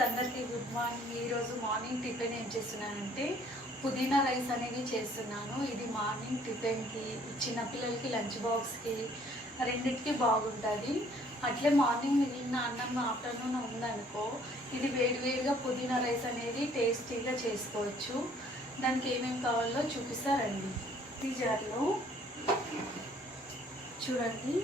Friends, అందరికీ good morning. ఈరోజు morning tiffin ఏం చేస్తున్నానంటే పుదీనా రైస్ అనేది చేస్తున్నాను. ఇది మార్నింగ్ టిఫిన్కి, చిన్నపిల్లలకి లంచ్ బాక్స్కి రెండింటికి బాగుంటుంది. అట్లే మార్నింగ్ మిగిలిన అన్నం ఆఫ్టర్నూన్ ఉందనుకో, ఇది వేడివేడిగా పుదీనా రైస్ అనేది టేస్టీగా చేసుకోవచ్చు. దానికి ఏమేమి కావాలో చూపిస్తారండి. ఈ జార్లో చూడండి,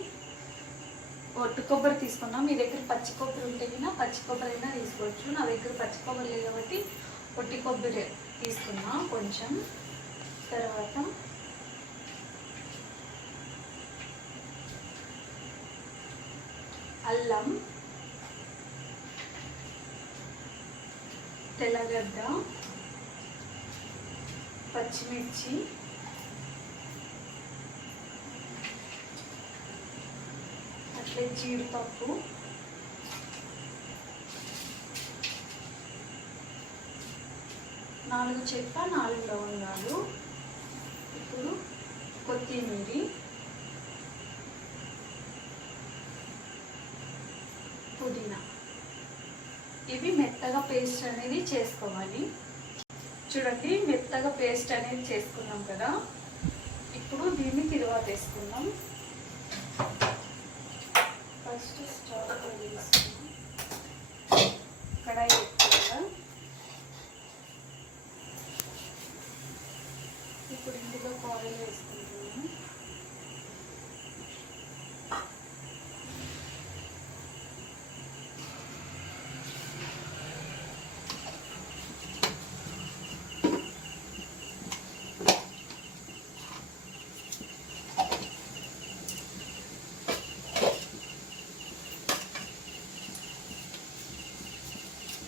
ఒట్టు కొబ్బరి తీసుకున్నాం. మీ దగ్గర పచ్చి కొబ్బరి ఉంటే కన్నా పచ్చి కొబ్బరి అయినా తీసుకోవచ్చు. నా దగ్గర పచ్చి కొబ్బరి లేదు కాబట్టి ఒట్టి కొబ్బరి తీసుకున్నా కొంచెం. తర్వాత అల్లం, తెల్లగడ్డ, పచ్చిమిర్చి, అట్లే జీడిపప్పు, నాలుగు చెక్క, 4 లవంగాలు, ఇప్పుడు కొత్తిమీర, పుదీనా. ఇవి మెత్తగా పేస్ట్ అనేది చేసుకోవాలి. చూడండి, మెత్తగా పేస్ట్ అనేది చేసుకున్నాం కదా. ఇప్పుడు దీన్ని తిరువాత వేసుకుందాం. ఫస్ట్ స్టవ్ వేసుకుందాం. కడాయి పెట్టుకుందాం. ఇప్పుడు ఇందులో ఆయిల్ వేసుకుంటున్నాము.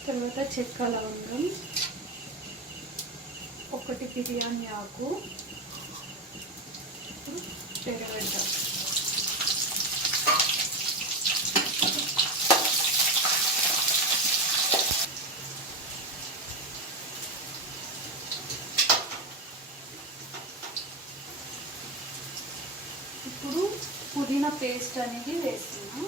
తర్వాత చెక్క, లవంగం, 1 బిర్యానీ ఆకు, తెల్లగడ్డ. ఇప్పుడు పుదీనా పేస్ట్ అనేది వేస్తున్నాం.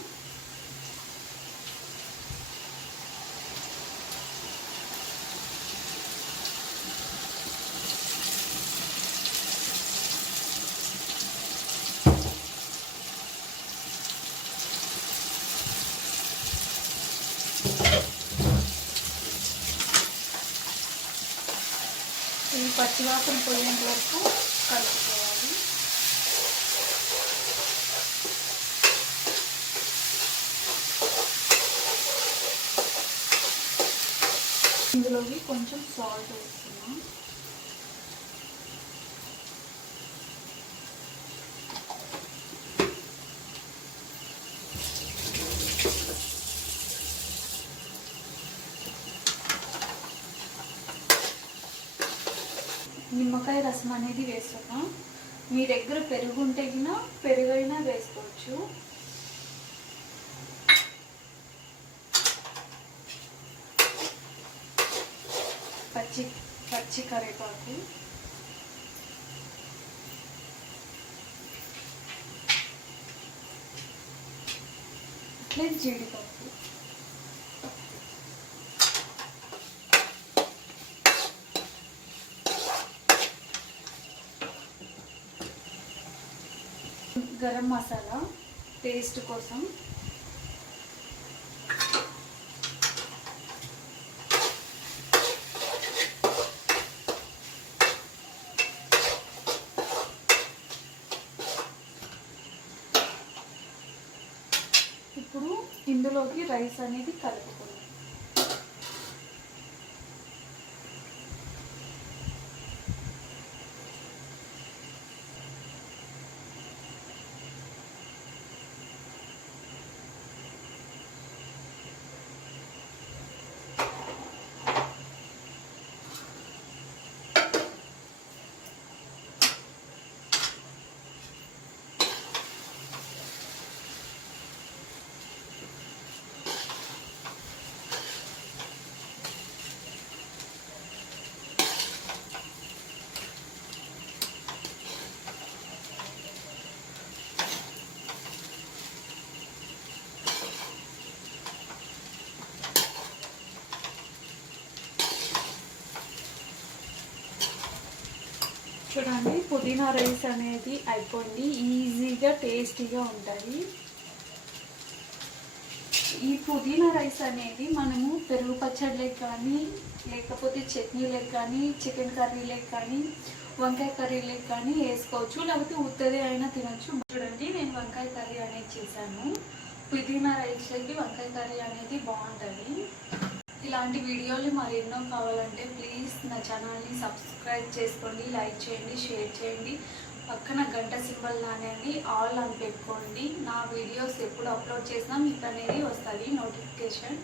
ఈ పచ్చివాసన పోయేంత వరకు కలుపుకోవాలి. ఇందులోకి కొంచెం సాల్ట్ వేస్తున్నాం. నిమ్మకాయ రసం అనేది వేస్తున్నాం. మీ దగ్గర పెరుగు ఉంటే గినా పెరుగైనా వేసుకోవచ్చు. పచ్చి కరివేపాకు, అట్లే జీడిపప్పు. గరం మసాలా టేస్ట్ కోసం, ఇప్పుడు ఇందులోకి రైస్ అనేది కలుపుకుందాం. చూడండి, పుదీనా రైస్ అనేది అయిపోయింది. ఈజీగా టేస్టీగా ఉంటుంది. ఈ పుదీనా రైస్ అనేది మనము పెరుగు పచ్చడిలోకి కానీ, లేకపోతే చట్నీలకు కానీ, చికెన్ కర్రీలకు కానీ, వంకాయ కర్రీలకు కానీ వేసుకోవచ్చు, లేకపోతే ఉత్తదే అయినా తినొచ్చు. చూడండి, నేను వంకాయ కర్రీ అనేది చేశాను. పుదీనా రైస్లోకి వంకాయ కర్రీ అనేది బాగుంటుంది. ఇలాంటి వీడియోలు మరెన్నో కావాలంటే ప్లీజ్ నా ఛానల్ని సబ్స్క్రైబ్ చేసుకోండి, లైక్ చేయండి, షేర్ చేయండి. పక్కన గంట సింబల్ అనేది ఆల్ అని పెట్టుకోండి. నా వీడియోస్ ఎప్పుడు అప్లోడ్ చేసినా మీకు అనేది వస్తుంది notification.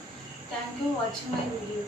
Thank you watching my video.